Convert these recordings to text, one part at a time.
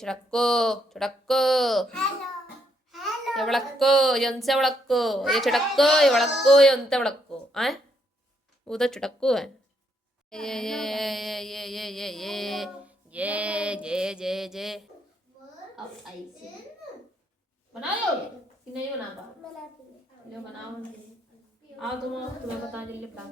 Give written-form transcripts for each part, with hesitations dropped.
ಚಡಕ್ಕು ಚಡಕ್ಕು ಎವಳಕ್ಕು ಎಂಸೆ ಒಳಕ್ಕು ये चटक्को ये वड़क्को ये अंते वड़क्को आए उधर चटक्को है ये ये ये ये ये ये ये ये ये ये अब ऐसे बना लोगे कि नहीं बना पा लो बनाओ आओ तुम्हें बता जल्दी बता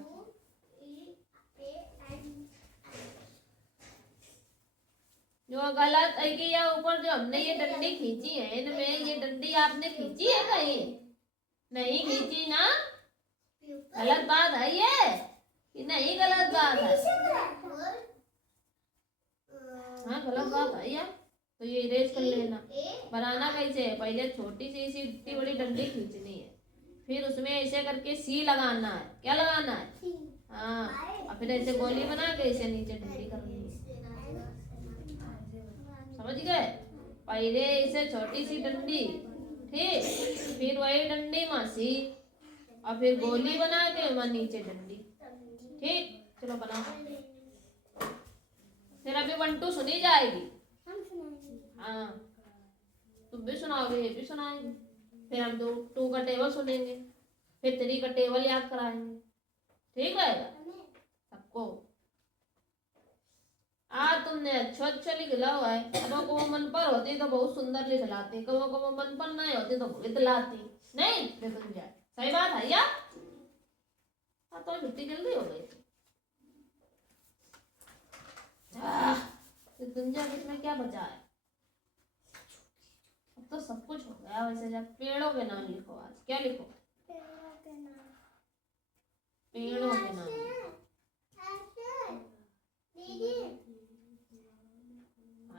जो गलत है कि या ऊपर जो हमने ये डंडी खींची है इनमें ये डंडी आपने खींची है कहीं नहीं खींची ना गलत बात है ये कि नहीं गलत बात है हाँ गलत बात है यार तो ये इरेज कर लेना बनाना कैसे है पहले छोटी सी इसी इतनी बड़ी डंडी खींचनी है फिर उसमें ऐसे करके सी लगाना है क्या लगाना है हाँ और फिर ऐसे गोली बना के ऐसे नीचे डंडी करनी है समझ गए पहले इसे छोटी सी डंडी ठीक फिर वही डंडी में सी और फिर गोली बना के वहां नीचे डंडी ठीक चलो बनाओ फिर अभी 1 2 सुनी जाएगी हाँ तुम भी सुनाओगे ये भी सुनाएंगे फिर हम 2 का टेबल सुनेंगे फिर 3 का टेबल याद कराएंगे ठीक रहेगा सबको आज तुमने अच्छा लिख हुआ है कबो कबो मन पर होती तो बहुत सुंदर लिख लाती कबो कबो मन पर नहीं होती तो भूत लाती नहीं बेतन जाए सही बात है यार हाँ तो छुट्टी जल्दी हो गई दुनिया इसमें क्या बचा है अब तो सब कुछ हो गया वैसे जब पेड़ों के नाम लिखो आज क्या लिखो पेड़ों के नाम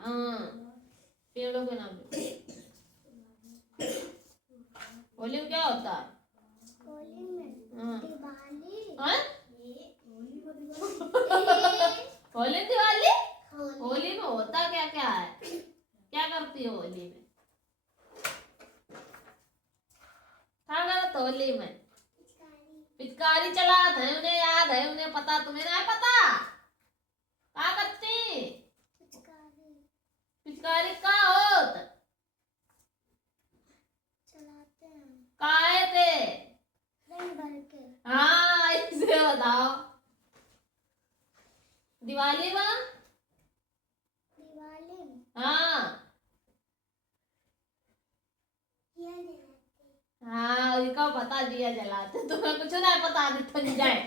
हाँ पेड़ों के नाम होली में क्या होता है होली में होली दिवाली होली में होता क्या क्या है क्या करती हो होली में क्या करते होली में पिचकारी चलाते हैं उन्हें याद है उन्हें पता तुम्हें नहीं पता क्या करती पिचकारी का होत चलाते हैं काहे थे रंग भर के हाँ इसे बताओ दिवाली में हाँ हाँ उनका पता दिया जलाते तुम्हें कुछ नहीं पता ठन जाए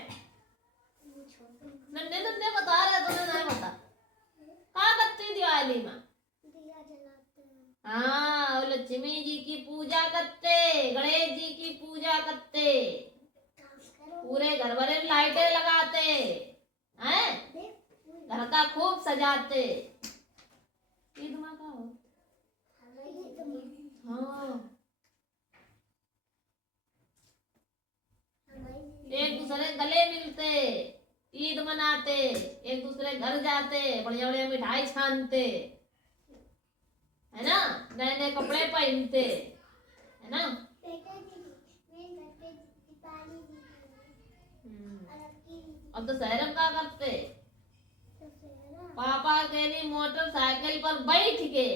नन्हे नन्हे बता रहे तुम्हें नहीं पता क्या करती दिवाली में हाँ लक्ष्मी जी की पूजा करते गणेश जी की पूजा करते पूरे घर भरे लाइटें लगाते हैं घर का खूब सजाते ईद माँ का हो हाँ एक दूसरे गले मिलते ईद मनाते एक दूसरे घर जाते बढ़िया बढ़िया मिठाई छानते है ना नए नए कपड़े पहनते है ना अब तो शहर में क्या करते पापा कह मोटरसाइकिल पर बैठ के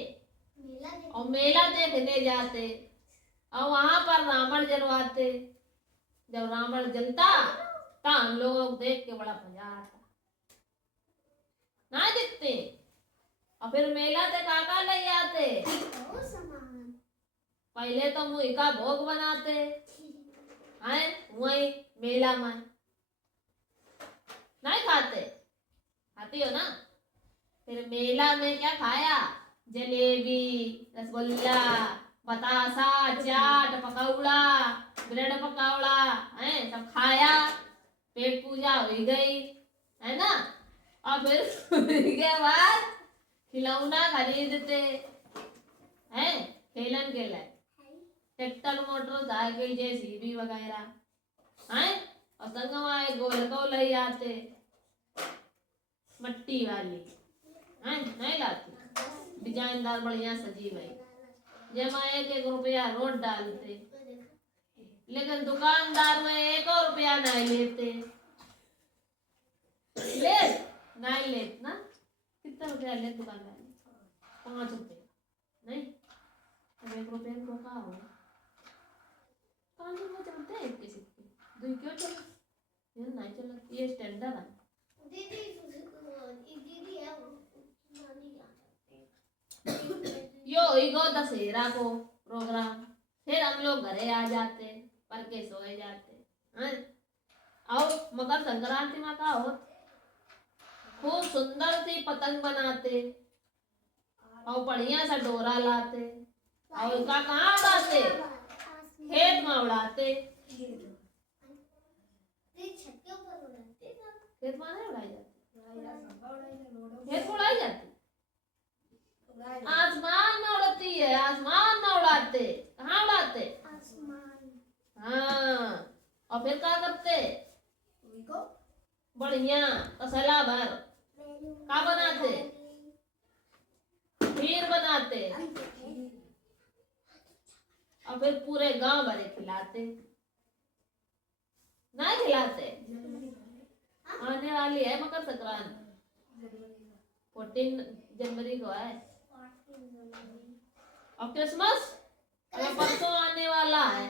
और मेला देखने जाते और वहां पर रावण जलवाते जब रावण जलता तो हम लोग देख के बड़ा मजा आता ना दिखते और फिर मेला से काका ले आते पहले तो मुँह का भोग बनाते हैं वही मेला में नहीं खाते खाती हो ना फिर मेला में क्या खाया जलेबी रसगुल्ला बतासा चाट पकौड़ा ब्रेड पकौड़ा है सब खाया पेट पूजा हो गई है ना और फिर के बाद खिलौना खरीदते हैं खेलन के लिए ट्रैक्टर मोटरसाइकिल जेसीबी वगैरह हैं और संगमा एक गोल को ले आते मट्टी वाली हैं नहीं लाती डिजाइनदार बढ़िया सजी हुई जमा 1 रुपया रोड डालते लेकिन दुकानदार में 1 रुपया नहीं लेते ले नहीं लेते ना कितना रुपया ले दुकानदार 5 रुपये रुपये को का हो कानून में चलते हैं किसी के दुई क्यों चला ये नहीं चला ये स्टैंडर्ड है दीदी दीदी है यो इगो दशहरा को प्रोग्राम फिर हम लोग घरे आ जाते पर के सोए जाते हैं और मकर संक्रांति में का हो खूब सुंदर सी पतंग बनाते और बढ़िया सा डोरा लाते और उसका कहाँ उड़ाते खेत में उड़ाते खेत में नहीं उड़ाई जाती खेत में उड़ाई जाती आसमान में उड़ती है आसमान में उड़ाते कहाँ उड़ाते हाँ और फिर क्या करते बढ़िया तसला भर क्या बनाते खीर बनाते और फिर पूरे गांव भरे खिलाते नहीं खिलाते आने वाली है मकर संक्रांति 14 जनवरी को है और क्रिसमस परसों आने वाला है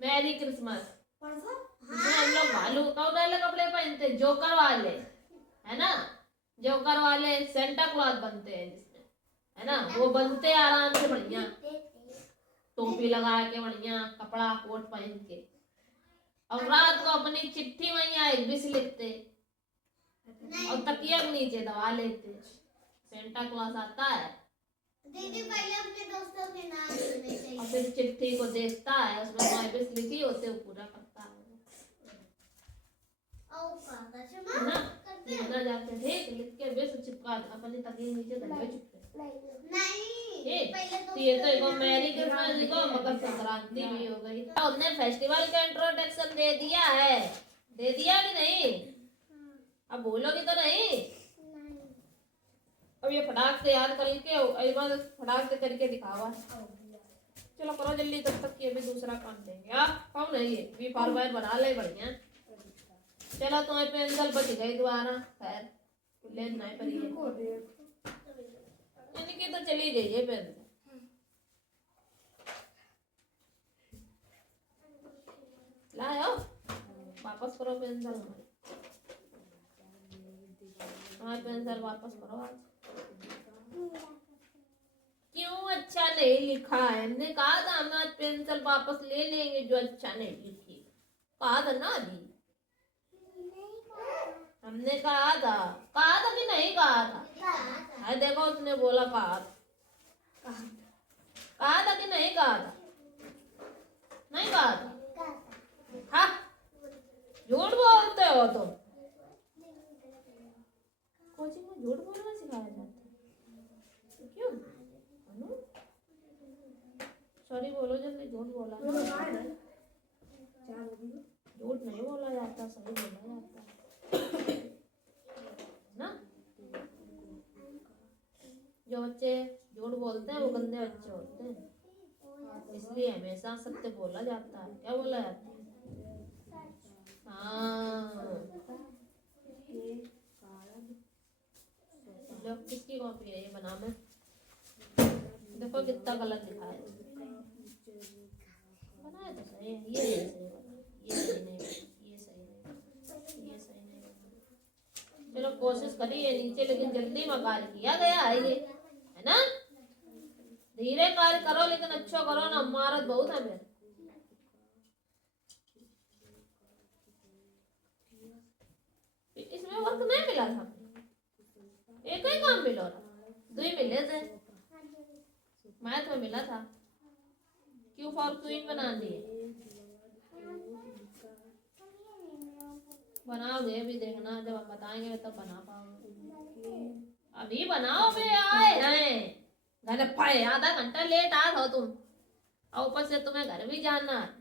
मैरी क्रिसमस जिसमें हम लोग भालू वाले कपड़े पहनते जोकर वाले है ना जोकर वाले सेंटा क्लॉथ बनते हैं जिसमें है ना वो बनते आराम से बढ़िया टोपी लगा के बढ़िया कपड़ा कोट पहन के और रात को अपनी चिट्ठी वहीं एक बिस लिखते और तकिया के नीचे दबा लेते सेंटा क्लॉज आता है दीदी पहले अपने दोस्तों के नाम लेने चाहिए और फिर चिट्ठी को देखता है उसमें बिस लिखी होते वो पूरा करता है ना ना जाके देख लिख के बेस चिपका अपनी तकिए नीचे दबे चुपते नहीं पहले तो ये तो एक मैरी क्रिसमस को मकर संक्रांति भी हो गई हमने फेस्टिवल का इंट्रोडक्शन दे दिया कि नहीं अब बोलोगी तो नहीं अब ये फटाक से याद करके एक बार फटाक से करके दिखावा चलो करो जल्दी तब तक ये भी दूसरा काम देंगे कौन है ये भी फॉर्मेट बना ले बढ़िया चलो तुम्हें पेंसिल बच गई दोबारा खैर लेना है पर ये इनकी तो चली गई है पेंसिल लाओ वापस करो पेंसिल हमारी पेंसिल वापस करो आज क्यों अच्छा नहीं लिखा है हमने कहा था हम आज पेंसिल वापस ले लेंगे जो अच्छा नहीं लिखी कहा था ना अभी हमने कहा था कि नहीं कहा था है देखो उसने बोला कहा था कि नहीं कहा था नहीं कहा था हाँ झूठ बोलते हो तुम कोचिंग में झूठ बोलना सिखाया जाता है क्यों अनु सॉरी बोलो जल्दी झूठ बोला झूठ नहीं बोला जाता सही बोला जाता ना जो बच्चे झूठ बोलते हैं वो गंदे बच्चे होते हैं इसलिए हमेशा सत्य बोला जाता है क्या बोला जाता है हाँ लो किसकी कॉपी है ये बना मैं देखो कितना गलत लिखा है बनाया तो सही है ये सही नहीं चलो कोशिश करिए नीचे लेकिन जल्दी में कार्य किया गया है ये है ना धीरे कार्य करो लेकिन अच्छा करो ना महारत बहुत है मेरे इसमें वक्त नहीं मिला था एक ही काम मिला था दो ही मिले थे मैथ में मिला था क्यों फॉर क्वीन बना दिए बनाओगे भी देखना जब हम बताएंगे तब बना पाओगे अभी बनाओ बे आए हैं घर पाए आधा घंटा लेट आ हो तुम और ऊपर से तुम्हें घर भी जाना है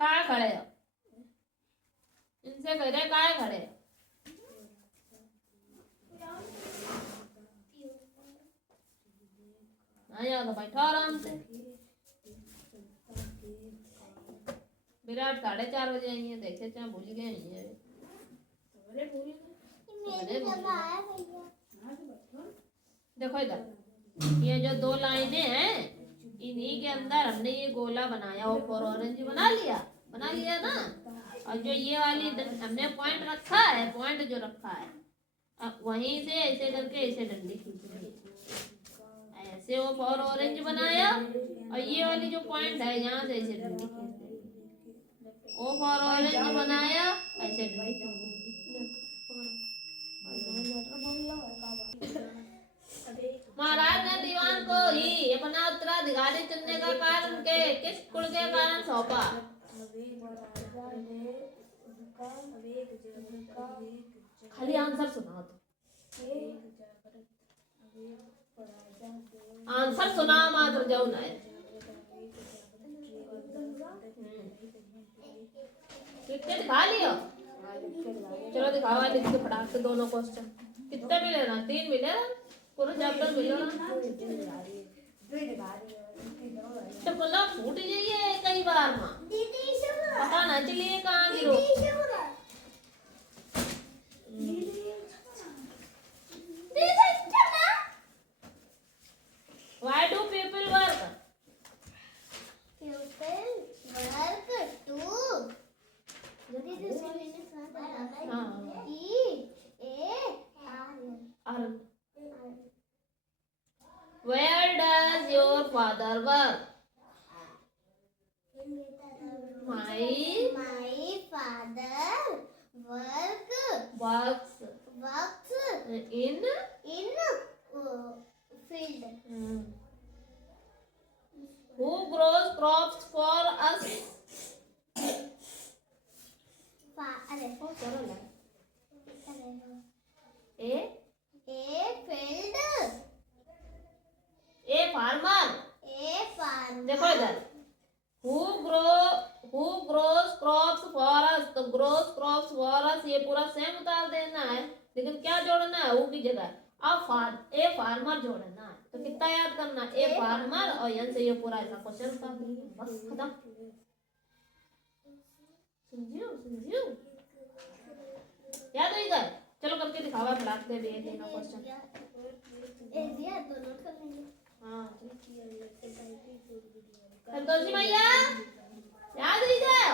कहाँ खड़े हो इनसे कह रहे कहाँ खड़े हो यहाँ तो बैठो आराम से विराट 4:30 बजे आई है देखे चाहे भूल गए हैं देखो इधर, ये जो दो लाइनें हैं इन्हीं के अंदर हमने ये गोला बनाया, ओ फॉर ऑरेंज बना लिया ना। और जो ये वाली हमने पॉइंट रखा है, पॉइंट जो रखा है, अब वहीं से ऐसे करके ऐसे डंडी खींचनी है, ऐसे वो फॉर ऑरेंज बनाया, और ये वाली जो पॉइंट है यहाँ से ऐसे डंडी खींचनी, ओ फॉर ऑरेंज बनाया, ऐसे डंडी खींचनी। महाराज ने दीवान को ही अपना उत्तराधिकारी चुनने का कारण के किस कुल के कारण सौंपा? खाली आंसर सुनाओ तो, आंसर सुना मात्र जाओ ना है। कितने दिखा लियो? चलो दिखावा, लिख के फटाक से दोनों क्वेश्चन। कितने मिले ना? 3 मिले ना? पूरा चैप्टर मिलो ना? तो बोला फूट जाइए कई बार माँ, पता ना चलिए कहाँ गिरो। Why do people work? Where does your father work? My father works in field. Who grows crops for us? बहुत सरल है। A farmer. देखो इधर, who grows crops for us, तो grows crops for us ये पूरा सेम उतार देना है, लेकिन क्या जोड़ना है? वो की जगह ए फार्मर जोड़ना है। तो कितना याद करना? ए फार्मर, और यहाँ से ये पूरा ऐसा क्वेश्चन उतार देंगे, बस खत्म। समझियो याद है इधर? चलो करके दिखावा, फटाकते भी है तीनों क्वेश्चन। हाँ संतोषी भैया याद है इधर?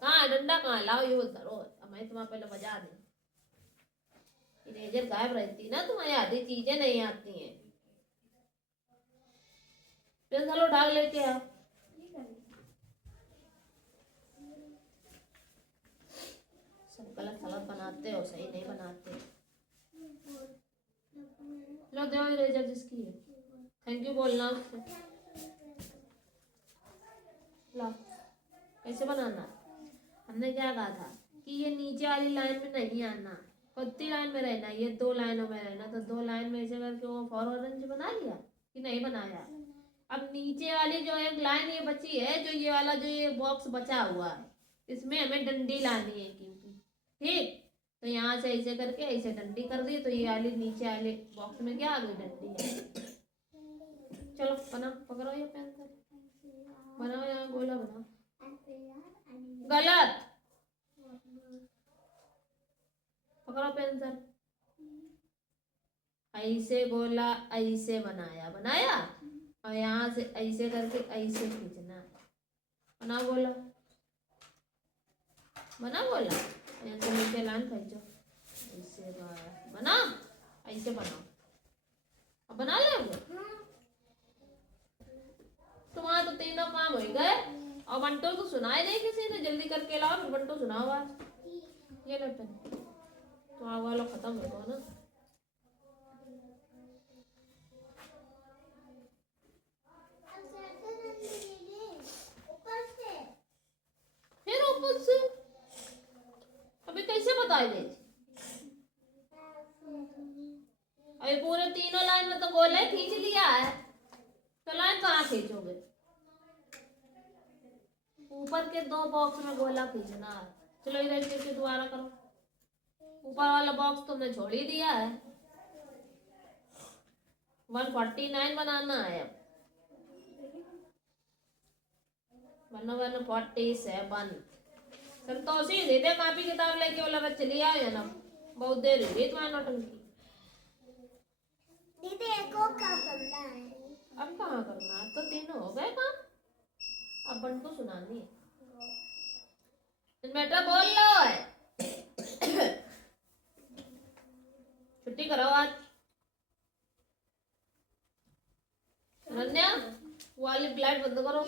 कहाँ डंडा कहाँ लाओ, ये धरो, मैं तुम्हारा पहले बजा दे। इरेजर गायब रहती ना, तुम्हारी आधी चीजें नहीं आती हैं। पेंसिल उठा लेके आओ। सब गलत सलत बनाते हो, सही नहीं बनाते। लो दो इरेजर जिसकी है, थैंक यू बोलना उससे। लो कैसे बनाना? हमने क्या कहा था कि ये नीचे वाली लाइन में नहीं आना, कितनी लाइन में रहना? ये 2 लाइनों में रहना। तो 2 लाइन में ऐसे करके वो फॉर ऑरेंज बना लिया कि नहीं बनाया? अब नीचे वाली जो एक लाइन ये बची है, जो ये वाला जो ये बॉक्स बचा हुआ है, इसमें हमें डंडी लानी है, क्योंकि ठीक। तो यहाँ से ऐसे करके ऐसे डंडी कर दी, तो ये वाली नीचे वाले बॉक्स में क्या आ गई? डंडी है। चलो बनाओ, पकड़ो ये पेंसिल, बनाओ, यहाँ गोला बनाओ। गलत, पकड़ो पेंसिल, ऐसे गोला ऐसे बनाया, और यहाँ से ऐसे करके ऐसे खींचना है। बनाओ गोला, यहाँ से नीचे लाइन खींचो, ऐसे बनाओ, ऐसे बनाओ। अब बना लोगे? तुम्हारा तो तीनों काम हो गए, और बंटो तो सुनाए नहीं किसी ने। जल्दी करके लाओ, फिर बंटो सुनाओ आज। ये ले पेन, तुम्हारा वाला खत्म हो गया ना। फिर ऊपर से अभी कैसे बताएंगे? अभी पूरे तीनों लाइन में तो गोले खींच लिया है, तो लाइन कहाँ खींचोगे? ऊपर के 2 बॉक्स में गोला खींचना है। चलो इधर से दोबारा करो। ऊपर वाला बॉक्स तुमने छोड़ ही दिया है। 149 बनाना है। अब 147 संतोषी दे दे कापी किताब लेके वाला चली आए ना बहुत देर हुई तुम्हारी नौटंकी दीदी एक और काम करना है। अब कहाँ करना अब तो 3 हो गए काम अब बंटू सुनानी है बेटा बोल लो है छुट्टी कराओ आज रन्या वाली लाइट बंद करो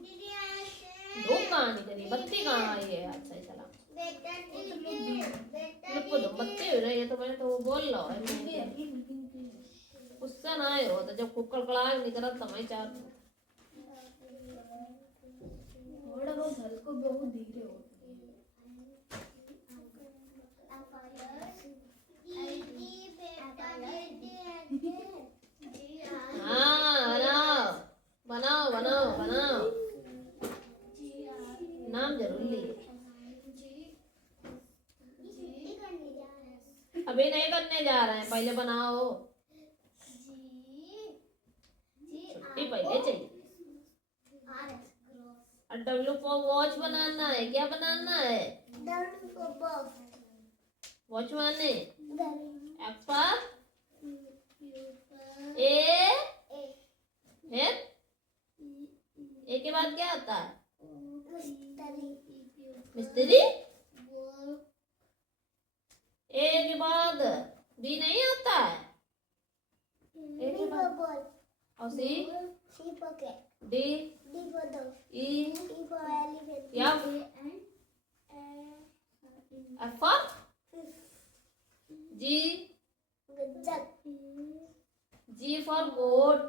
दीदी ऐसे धूप कहाँ नहीं करी बत्ती कहाँ आई है आज सही चला बेटा दीदी बेटा लोग को तो बत्ती हो रही है तो मैंने तो वो बोल लो है उससे ना आए हो तो जब कुकर कड़ाई नहीं करा तो मैं चार थोड़ा बहुत हल्को बहुत धीरे हो हाँ बनाओ बनाओ बनाओ बनाओ नाम जरूरी है अभी नहीं करने जा रहे हैं पहले बनाओ छुट्टी पहले चाहिए और डब्ल्यू को वॉच बनाना है क्या बनाना है वॉच माने एक्स पर ए ए के बाद क्या आता है मिस्त्री ए के बाद बी नहीं आता है ए के बाद और C D E F F for G G for goat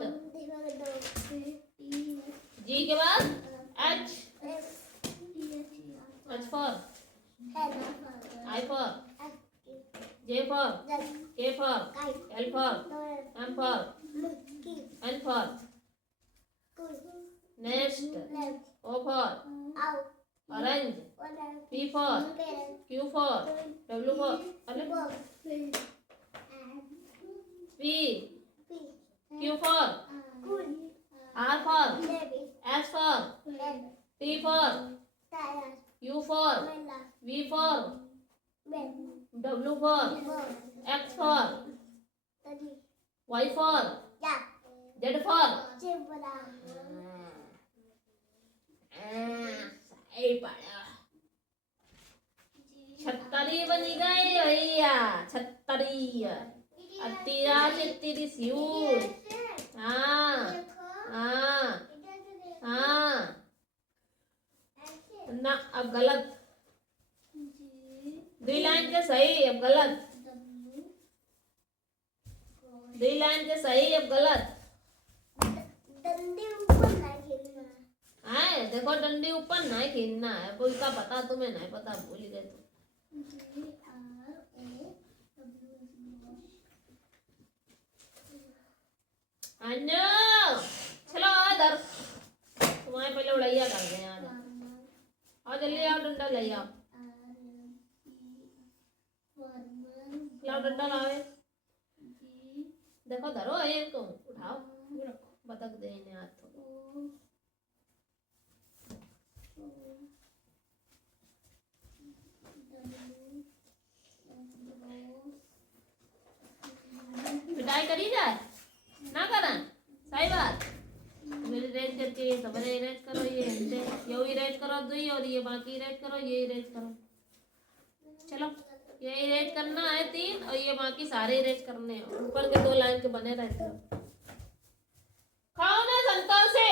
G के बाद H H for I for J for K for L for M for N for next O for orange P for Q for W for P Q for R for S for T for U for V for W for X for Y for Z for सही पढ़ा छतरी बनी गई भैया छतरी अतीरा से तेरी सियूर हाँ हाँ हाँ ना अब गलत 2 लाइन के सही अब गलत 2 लाइन के सही अब गलत है देखो डंडी ऊपर नहीं खींचना है कोई का पता तुम्हें नहीं पता भूल गए तुम अन्नो चलो इधर तुम्हारे पहले उड़ैया कर दे आज आओ जल्दी आओ डंडा ले आओ लाओ डंडा लाओ देखो धरो ये तुम उठाओ बतख दे इन्हें हाथ पिटाई करी जाए ना करन सही बात मेरे रेज करके ये सब इरेज करो ये यो इरेज करो 2 और ये बाकी इरेज करो ये इरेज करो चलो ये इरेज करना है 3 और ये बाकी सारे इरेज करने हैं ऊपर के 2 लाइन के बने रहते हैं खाओ ना संतोष से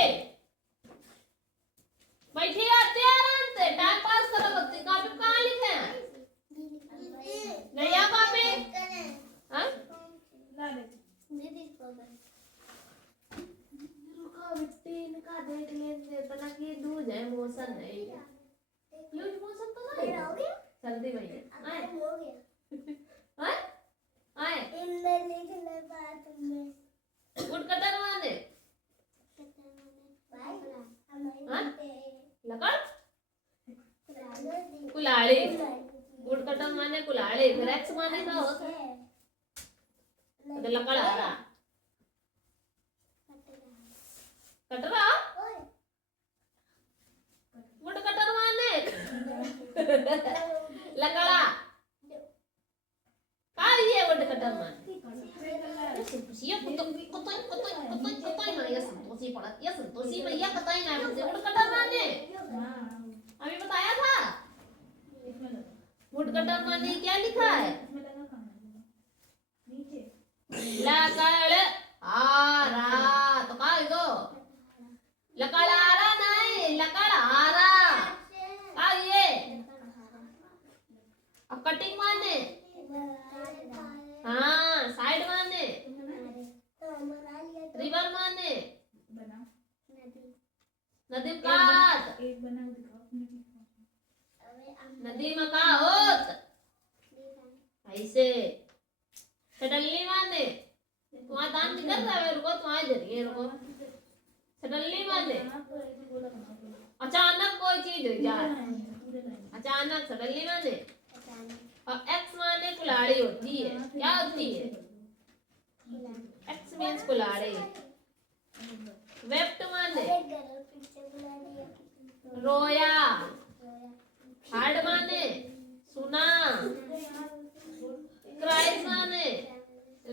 बैठी रहते आराम से टाइम पास करो बच्चे कॉपी कहाँ लिखे हैं नहीं आ कॉपी हाँ रुको बिट्टी इनका देख लेंगे तना कि दूध है मौसम है लूज मौसम तो नहीं हो गया सर्दी में आए आए आए गुड कटर माने हाँ लकड़ कुल्हाड़ी गुड कटर माने कुल्हाड़ी फिर एक्स माने का होता है लकड़ आ रहा कटरा कतई ना ये संतोषी भैया कतई ना मुझे वुडकटर माने अभी बताया था इसमें लगा वुडकटर माने क्या लिखा है इसमें लगा खाना नीचे लकड़ आरा तो का दो लकड़ आरा नहीं लकड़ आरा का ये अब कटिंग माने हाँ साइड माने रिवर माने बना नदी काट एक बना के दिखाओ नदी में का होत ऐसे सडनली माने तुम्हारा दान निकल रहा है रुको तुम्हारे जरिए रुको सडनली माने अचानक कोई चीज हो जाए अचानक सडनली माने और एक्स माने कुल्हाड़ी होती है क्या होती है एक्स मीन्स कुल्हाड़ी वेप्ट माने रोया हार्ड माने सुना क्राइज माने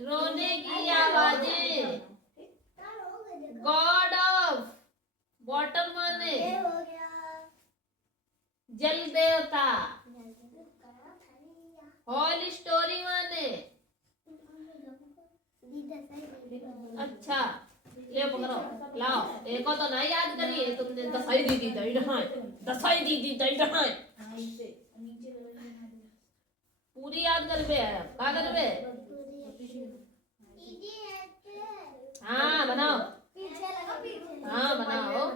रोने की आवाजें गॉड ऑफ वाटर माने जल देवता होल स्टोरी माने अच्छा ले पकड़ो लाओ एक को तो नहीं याद करिए तुमने दसाई दी थी दई रहा दसाई दी थी दई रहा पूरी याद कर बे क्या कर बे हाँ बनाओ हाँ बनाओ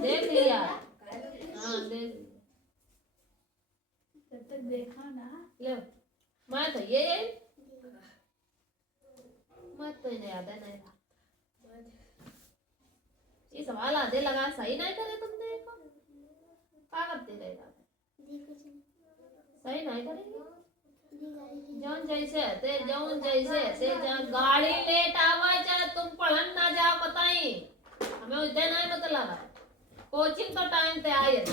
देख लिया हाँ देख जब तक देखा ना ले मैं तो ये मैं तो इन्हें याद है नहीं रहा ये सवाल आधे लगा सही नहीं करे तुमने को क्या करते रहेगा सही नहीं करेंगे जौन जैसे ते जौन जैसे ते गाड़ी लेट आवा चाहे तुम पढ़न ना जाओ बताई हमें उधर नहीं मतलब है कोचिंग तो टाइम पे आई है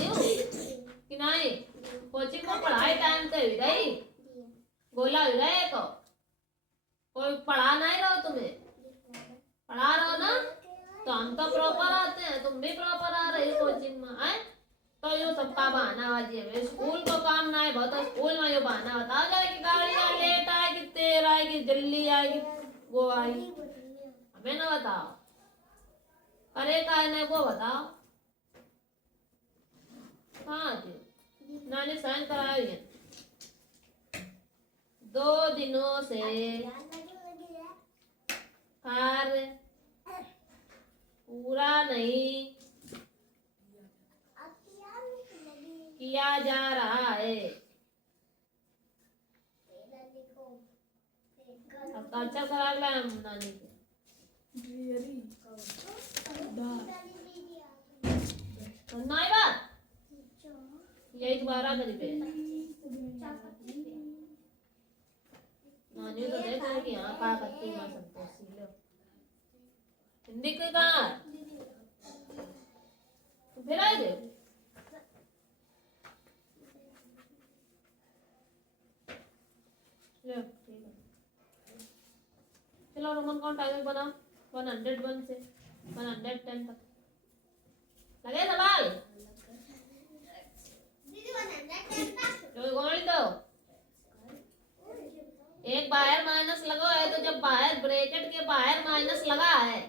कि नहीं कोचिंग को पढ़ाई टाइम पे हुई रही बोला हुई रहे को कोई पढ़ा नहीं रहो तुम्हें पढ़ा रहो ना तो हम तो प्रॉपर आते हैं तुम भी प्रॉपर आ रही हो कोचिंग में आए तो यो सबका बहाना बाजी है स्कूल को काम ना है बहुत स्कूल में यो बहाना बता जाए कि गाड़ियाँ लेट आएगी देर आएगी जल्दी आएगी वो आएगी हमें ना बताओ अरे का नहीं वो बताओ हाँ जी नानी साइन कराई है 2 दिनों से कार्य पूरा नहीं किया जा रहा है अब कल्चर करा लिया हम नानी के नहीं बात यही दोबारा करी पे नानी तो देख रहे कि हाँ क्या करती है संतोषी लो हिंदी के कहाँ फिर आए थे लो ठीक है चलो रोमन काउंट आगे बनाओ 101 से 110 तक लगे सवाल जो गोल दो एक बाहर माइनस लगा है तो जब बाहर ब्रैकेट के बाहर माइनस लगा है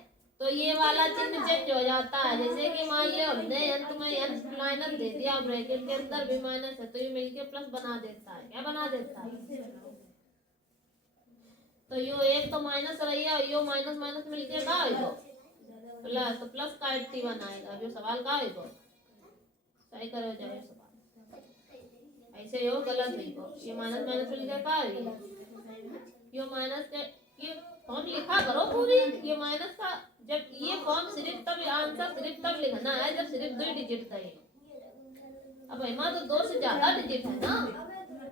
तो ये वाला चिन्ह चेंज हो जाता है जैसे कि मान लो हमने अंत में माइनस दे दिया ब्रैकेट के अंदर भी माइनस है तो ये मिलके प्लस बना देता है क्या बना देता है तो यो एक तो माइनस रही है यो माइनस माइनस मिलके का होगा प्लस तो प्लस का 81 आएगा अब ये सवाल का होगा सही करो जब ये सवाल ऐसे यो गलत है ये माइनस माइनस मिलके का होगा यो माइनस के ये फॉर्म लिखा करो पूरी ये माइनस का जब ये फॉर्म सिर्फ तब आंसर सिर्फ तब लिखना है जब सिर्फ 2 डिजिट का है अब इमा तो 2 से ज्यादा डिजिट है ना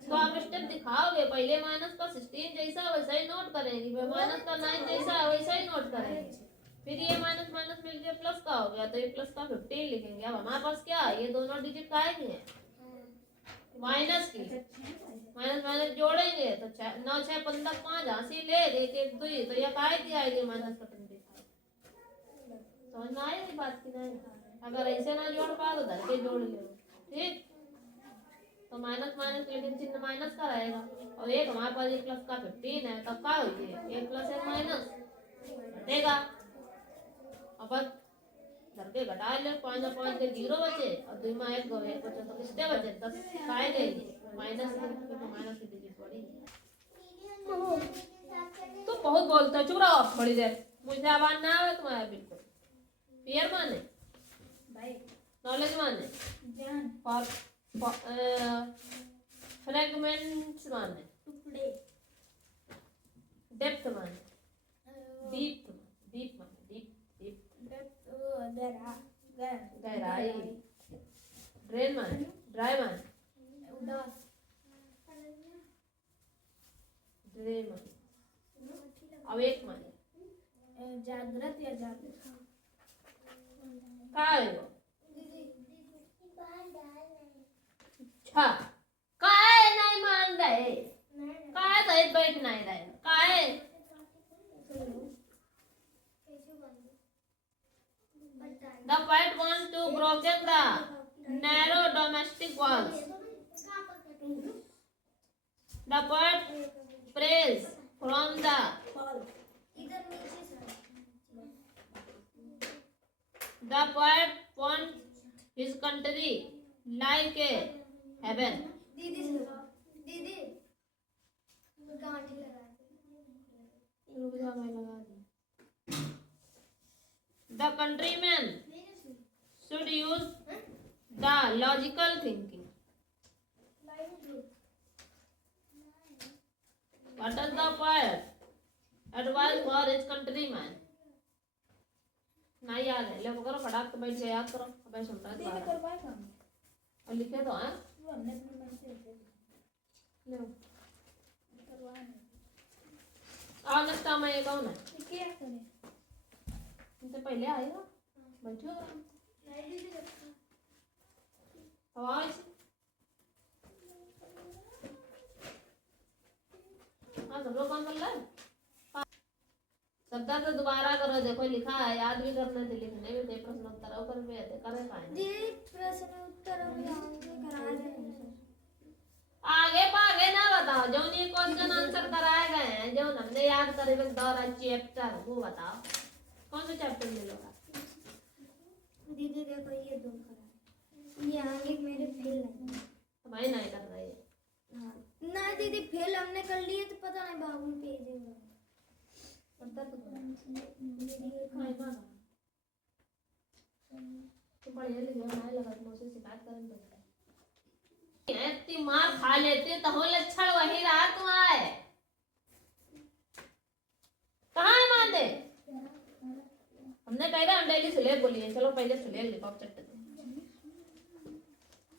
तो आप स्टेप दिखाओगे पहले माइनस का 16 जैसा वैसा ही नोट करेंगे फिर माइनस का 9 जैसा वैसा ही नोट करेंगे फिर ये माइनस माइनस मिलके प्लस का हो गया तो ये प्लस का 15 लिखेंगे अब हमारे पास क्या है ये दोनों डिजिट का है माइनस की अच्छा 6 पहले माइनस माइनस जोड़ेंगे तो 9 6 15 5 हासिल ले एक एक दुई तो ये काय की आएगी माइनस कटन दिखा समझ में आई ये बात की नहीं अगर ऐसे ना जोड़ पाओ तो धर के जोड़ ले ठीक तो माइनस माइनस लेकिन चिन्ह माइनस का रहेगा और एक हमारे पास 1 प्लस का 15 है तब क्या होगी 1 प्लस 1 माइनस घटेगा अपन धर के घटा ले 5 और 5 के 0 बचे और 2 में 1 बचे तो कितने बचे 10 काय गए माइनस की डिजिट बढ़ी तो बहुत बोलता है चुप रहो आप थोड़ी देर मुझे आवाज ना आवे तुम्हारा बिल्कुल पियर माने भाई नॉलेज माने जान फ्रेगमेंट्स माने टुकड़े डेप्थ माने डीप माने डीप गहराई ड्रेन माने ड्राई माने उदास ड्रे माने अवेक माने जागृत या जागृत का है वो अच्छा काय नहीं मान रहे काय सही बैठ नहीं रहे काय the poet want to broken the narrow domestic walls the poet prays from the poet wants his country like a heaven the countryman should use the logical thinking what does the poet advise for his countryman नहीं याद है लो करो फटाक तो बैठ के याद करो अब सुन रहा दीदी है करवाए काम और लिखे तो हैं वो हमने अपने मन से लिखे थे। लो करवाए नहीं आ नेक्स्ट में ये कौन है तो क्या करें इनसे पहले आएगा बैठो आवाज हाँ सब लोग कौन कर रहा है शब्द तो दोबारा करो देखो लिखा है याद भी करने थे लिखने भी थे प्रश्न उत्तर कर पे थे करे पाए दीदी प्रश्न उत्तर करा दें आगे पागे ना बताओ जो नहीं क्वेश्चन आंसर कराए गए हैं जो हमने याद करे वे दौरा चैप्टर वो बताओ कौन सा चैप्टर ले लोगा दीदी देखो ये दो करा ये आगे मेरे फेल नहीं भाई नहीं कर रही है ना दीदी फेल हमने कर लिए तो पता नहीं बाबू पेज है अंतर तो नहीं माना तो पढ़े लिखे नहीं लगा तो मुझसे शिकायत करें तो इतनी मार खा लेते तो हो लक्षण वही रहा तुम्हारे कहाँ है मानते हमने कही था हम डेली सुलेख बोलिए चलो पहले सुलेख लिखो अब चट्टे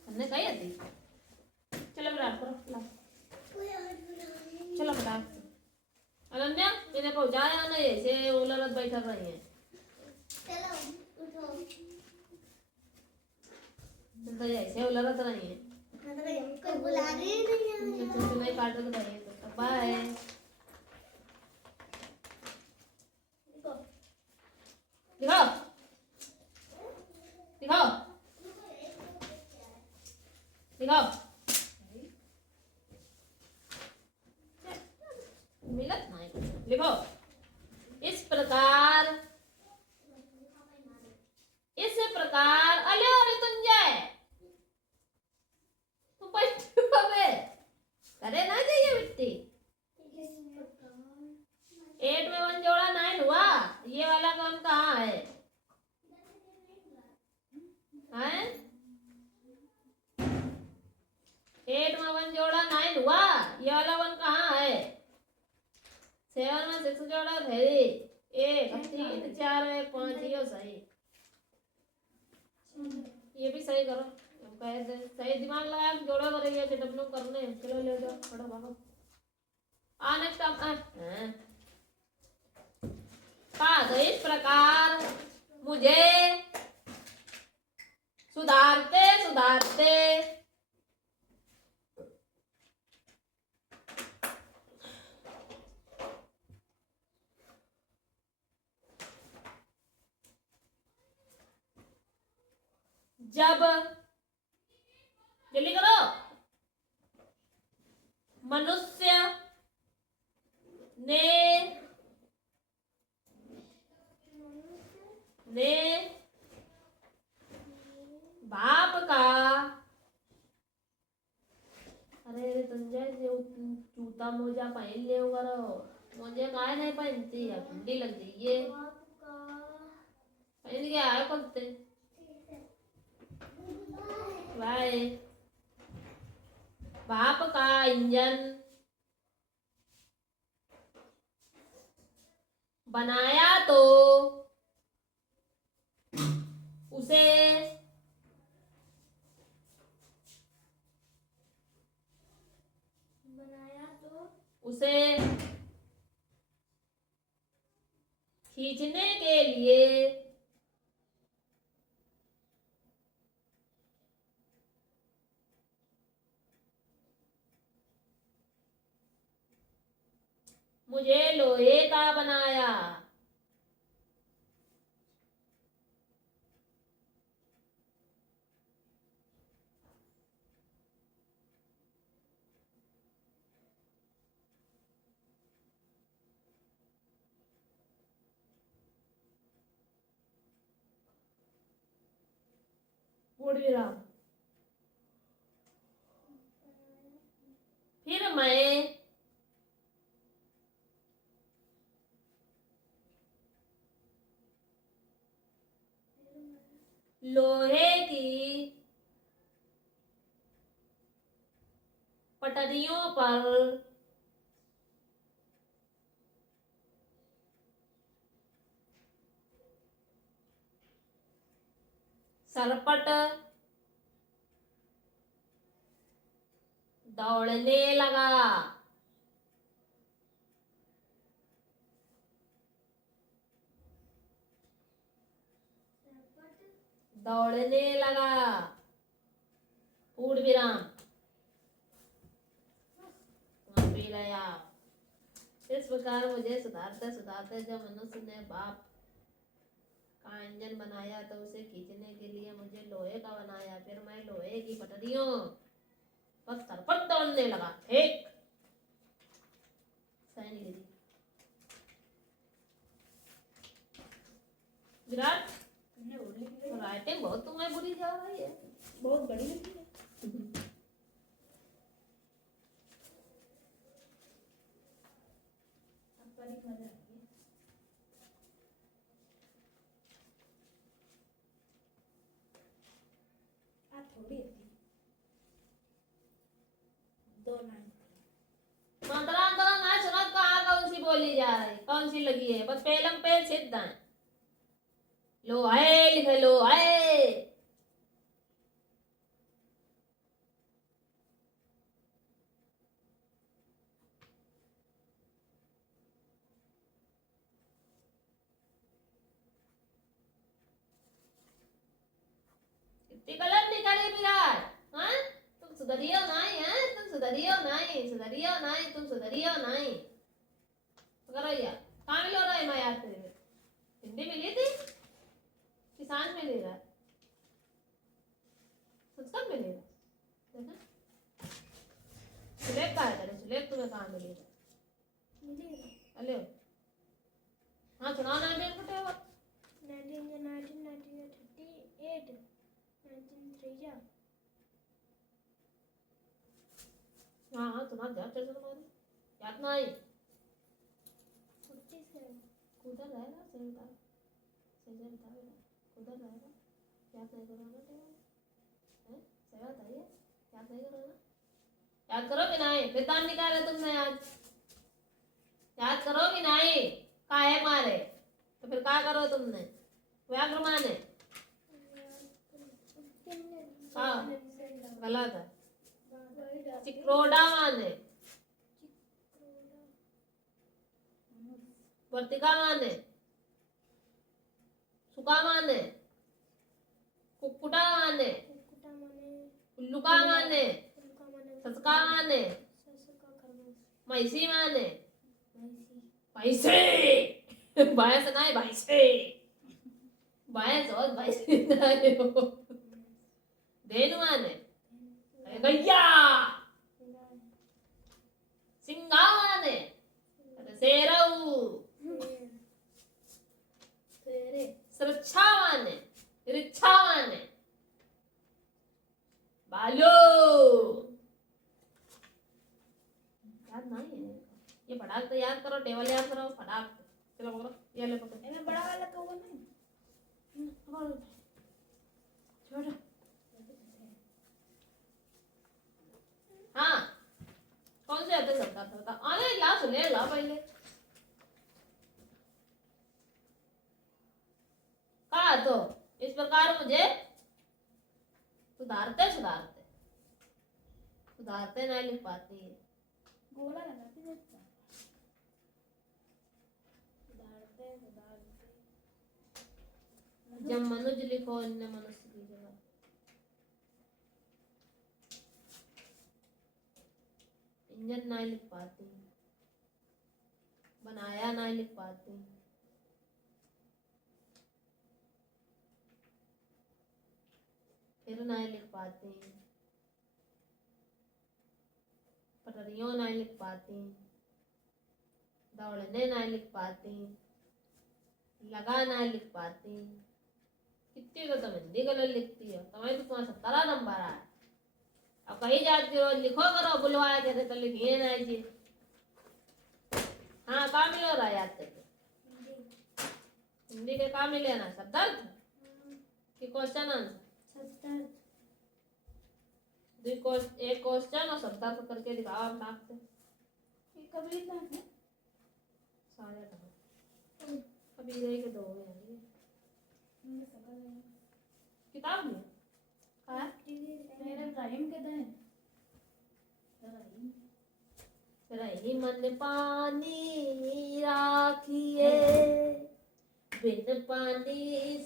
हमने कही थी चलो बेटा करो चलो बेटा अनन्या मैंने पहुंचाया ना ऐसे उलट बैठा रही है चलो उठो तो ऐसे उलट रही है कोई बुला रही नहीं है तो नहीं काट रही है तो बाय दिखाओ दिखाओ दिखाओ मिलत नहीं लिखो इस प्रकार अले और तुंजाए तुम बैठो बे करे ना चाहिए बिट्टी 8 में 1 जोड़ा 9 हुआ ये वाला कौन कहाँ है हैं 8 में 1 जोड़ा 9 हुआ ये वाला 1 कहाँ है 7 में 6 जोड़ा भेजी 1 3 4 में 5 ये सही ये भी सही करो सही दिमाग लगा के जोड़ा करेंगे डब्लू करने चलो ले जाओ फटो भागो नेक्स्ट तो इस प्रकार मुझे सुधारते सुधारते जब, जल्दी करो, मनुष्य ने बाप का, अरे तुझे जूता मोजा पहन ले करो, मुझे काय नहीं पहनती है, ठंडी लग जाइए। पहन के आए कब से? बाय। बाप का इंजन बनाया तो उसे खींचने के लिए मुझे लोहे का बनाया। पूर्णविराम। फिर मैं लोहे की पटरियों पर सरपट दौड़ने लगा। दौड़ने लगा। पूर्ण विराम। पी लिया। इस प्रकार मुझे सुधारते सुधारते जब मनुष्य ने बाप का इंजन बनाया तो उसे खींचने के लिए मुझे लोहे का बनाया। फिर मैं लोहे की पटरियों पर सरपट दौड़ने लगा। एक विराट, राइटिंग बहुत तुम्हें बुरी जा रही है। बहुत बड़ी लिखी है। थोड़ी थी 2 लाइन मंत्रा अंतरा ना सुनत कहाँ कौन सी बोली जा रही, कौन सी लगी है? बस पेलम पेल सिद्ध है। लो है लिखे लो है। इतनी गलत निकली विराट। हाँ तुम सुधरियो नहीं है, तुम सुधरियो नहीं, सुधरियो नहीं, तुम सुधरियो नहीं। करो यार कहाँ मिलो रहा है मैं याद करेंगे। हिंदी मिली थी किसान मिलेगा, संस्कृत मिलेगा, सुलेख कहा करे, सुलेख तुम्हें कहाँ मिलेगा? हेलो हाँ सुनाओ ना डेट फटे हो। 1938 1903 हाँ हाँ सुना जा चल तुम्हारी याद ना आई। 47 कुदर रहेगा सही बता, सही से बता बेटा कुदर रहेगा। याद नहीं करो ना टेबल है, सही बात है ये, याद नहीं करो ना। याद करो कि नहीं? फिर दाम निकाले तुमने आज। याद करो कि नहीं? काहे मारे तो फिर क्या करो तुमने? व्याघ्र माने हाँ गलत है। चिक्रोडा माने, वर्तिका माने, सुका माने, कुक्कुटा माने, उल्लुका माने, ससका माने, मैसी माने, भैंसे भैंस नहीं भैंसे, भैंस और भैंसे नहीं हो। धेनु माने गैया, सिंगा माने शेरऊ, तेरे सुरक्षा माने रिच्छा माने बालो। याद नहीं है ये, फटाक तो याद करो, टेबल याद करो फटाक से। चलो पकड़ो, ये ले पकड़ो। इन्हें बड़ा वाला कौवा नहीं छोटा। हाँ कौन से आते सरकार सरकार अरे ला सुने ला पहले कहा तो इस प्रकार मुझे सुधारते सुधारते सुधारते नहीं लिख पाती है। गोला लगाती रहता सुधारते सुधारते जब मनुज लिखो अन्य मनुष्य की जगह। इंजन नहीं लिख पाती, बनाया नहीं लिख पाती, फिर नहीं लिख पाती, पटरियों नहीं लिख पाती, दौड़ने नहीं लिख पाती, लगा नहीं लिख पाती। कितनी तो तुम हिंदी गलत लिखती हो, तुम्हारी तो तुम्हारा 17 नंबर आया। अब कहीं जाती रोज लिखो करो, बुलवाया कहते तो लिखिए नहीं जी। हाँ काम मिल रहा है याद करके, हिंदी के काम मिले ना शब्दार्थ कि क्वेश्चन आंसर। एक क्वेश्चन और शब्दार्थ करके दिखाओ आप नाक से। ये कभी इतना है सारे कहा अभी रह के दो हैं ये मुझे समझ नहीं किताब में कहा मेरे इब्राहिम के दे रही मन पानी राखिए, बिन पानी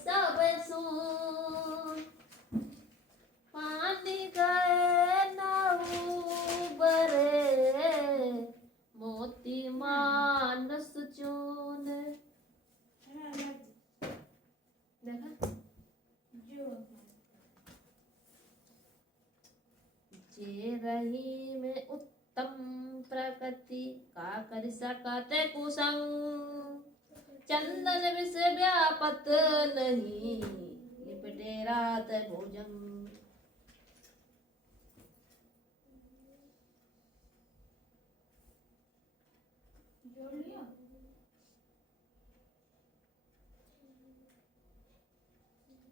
सब सून, पानी गए न उबरे, मोती मानस चून। देखा जो जे रही में उत्तम प्रकृति का कर सकते कुसंग, चंदन विष व्यापत नहीं, लिपटे रात भोजन। जोड़ लिया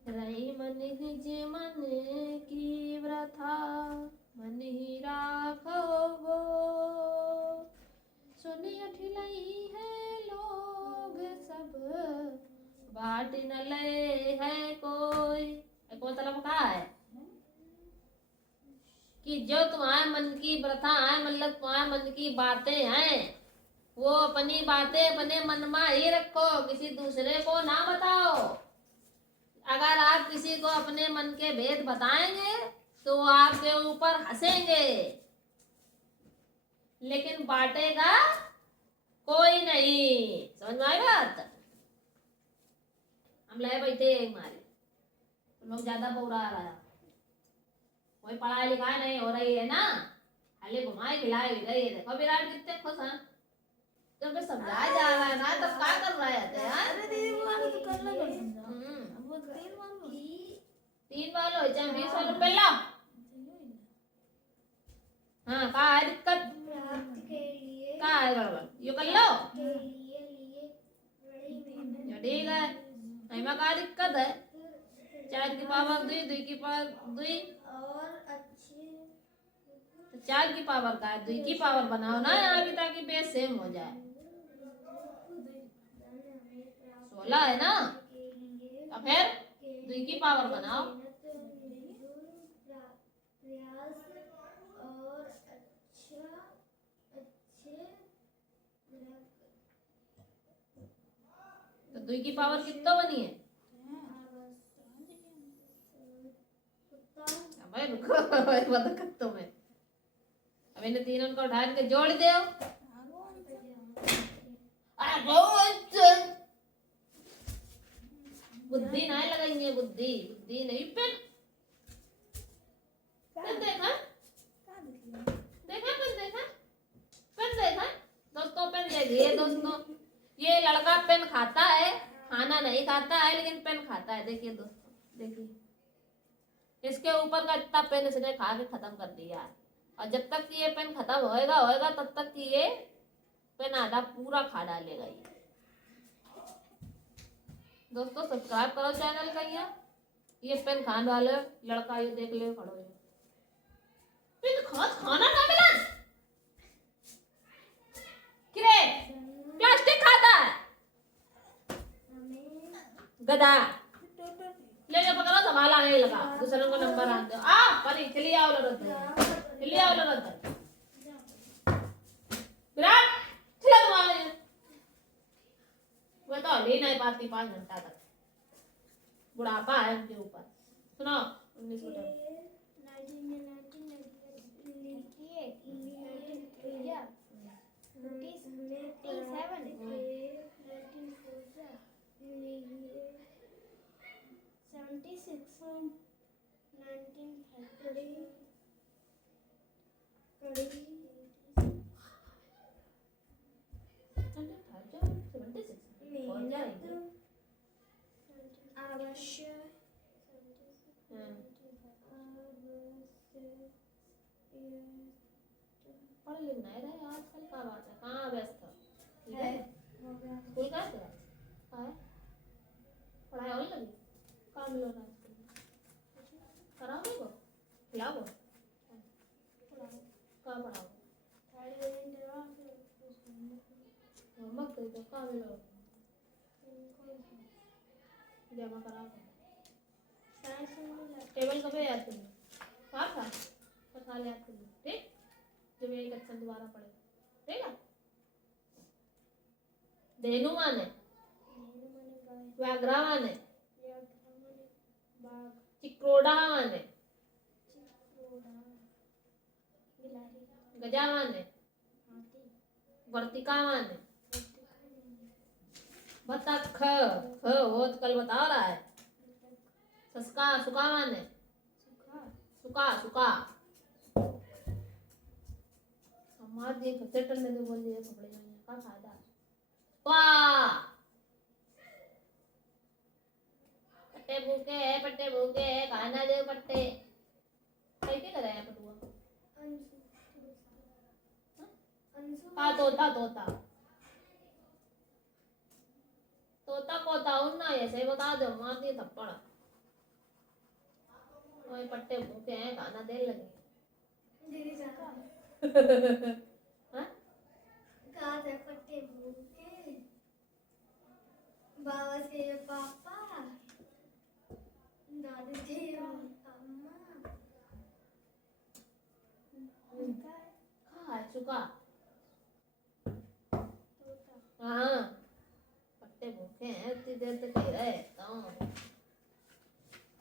रही मन हिज मन की व्रथा, मन ही राखो गो, सुनी अठिलई है लोग सब, बाट न ले है कोई। कौन तलब कहा है कि जो तुम्हारे मन की प्रथा है, मतलब तुम्हारे मन की बातें हैं, वो अपनी बातें अपने मन में ही रखो, किसी दूसरे को ना बताओ। अगर आप किसी को अपने मन के भेद बताएंगे तो वो आपके ऊपर हंसेंगे, लेकिन बांटेगा कोई नहीं। समझ में आई बात? हम ले बैठे हमारे तुम लोग ज्यादा बुरा रहा है, कोई पढ़ाई लिखाई नहीं हो रही है ना, खाली घुमाए खिलाए गई है। देखो विराट कितने खुश हैं, जब समझाया जा रहा है ना तब क्या कर रहे थे यार। अरे दीदी वो वाला तो करना कर समझा हम्म। वो 3 वाला 3 वालों चाहे 20 वालों पहला। हाँ का है दिक्कत, प्राप्त के लिए का है बराबर यो कर लो के लिए बड़ी मेहनत यो ठीक है। हमें का दिक्कत है, 4 की पावर 2, 2 की पावर 2, और अच्छे 4 की पावर का है 2 की पावर बनाओ ना यहाँ की, ताकि बेस सेम हो जाए। 16 है ना, के लिए अब फिर 2 की पावर बनाओ। प्रयास और अच्छे तो 2 की पावर कितना बनी है? अबे रुको बता कर तुम्हें, अब इन्हें तीनों को उठा के जोड़ दो। अरे बहुत बुद्धि नहीं लगाएंगे, बुद्धि बुद्धि नहीं पे नहीं खाता है लेकिन पेन खाता है। देखिए दोस्तों, देखिए इसके ऊपर का इतना पेन इसने खा के खत्म कर दिया है। और जब तक कि ये पेन खत्म होएगा तब तक कि ये पेन आधा पूरा खा डालेगा ये। दोस्तों सब्सक्राइब करो चैनल का। ये पेन खाने वाले लड़का ये देख ले खड़ो है। पेन खाना ना मिला किरे प्लास्टिक खाता है गधा। ले जा पकड़ो संभाला नहीं लगा दूसरे को नंबर आ दो आ परी चली आओ लड़त चली आओ लड़त विराट चला तुम्हारे वो तो ले नहीं पाती 5 घंटा तक। बुढ़ापा है उनके ऊपर। सुनो 19 मिनट पढ़ लिखना है रहे आजकल का बात है। कहाँ व्यस्त है स्कूल का है पढ़ाई होने लगी काम लो ना कराओगे को खिलाओ कहाँ पढ़ाओ मत करी तो कहाँ मिलो जमा कराओ टेबल कब याद करिए कहाँ था खा याद करिए ठीक जब यही कच्चन दोबारा पड़े ठीक है। धेनु माने व्याघ्रा माने चिक्रोडा माने गजा माने वर्तिका माने बतख ख वो तो कल बता रहा है। सस्का सुका माने सुका सुका हमार जी कच्चे टन्ने तो बोल दिए कपड़े में का फायदा वाह पट्टे भूखे खाना दे पट्टे कैसे करे हैं पटुआ हाँ तोता तोता तोता कोता उन्ना ऐसे बता दो मार दिए थप्पड़ ओए पट्टे भूखे हैं खाना दे लगे कहाँ थे पट्टे भूखे बाबा से पापा दादी जी अम्मा कहाँ है चुका हाँ पट्टे भूखे हैं इतनी देर तक ही रहे तो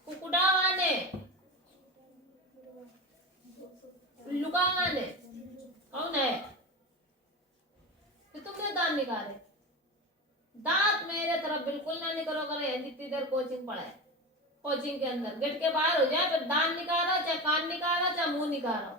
कुकुड़ा माने लुका माने कौन है कि तुमने दांत निकाले दांत मेरे तरफ बिल्कुल ना निकलो करे जितनी देर कोचिंग पढ़े कोचिंग के अंदर गेट के बाहर हो जाए फिर दांत निकालो चाहे कान निकालो चाहे मुंह निकालो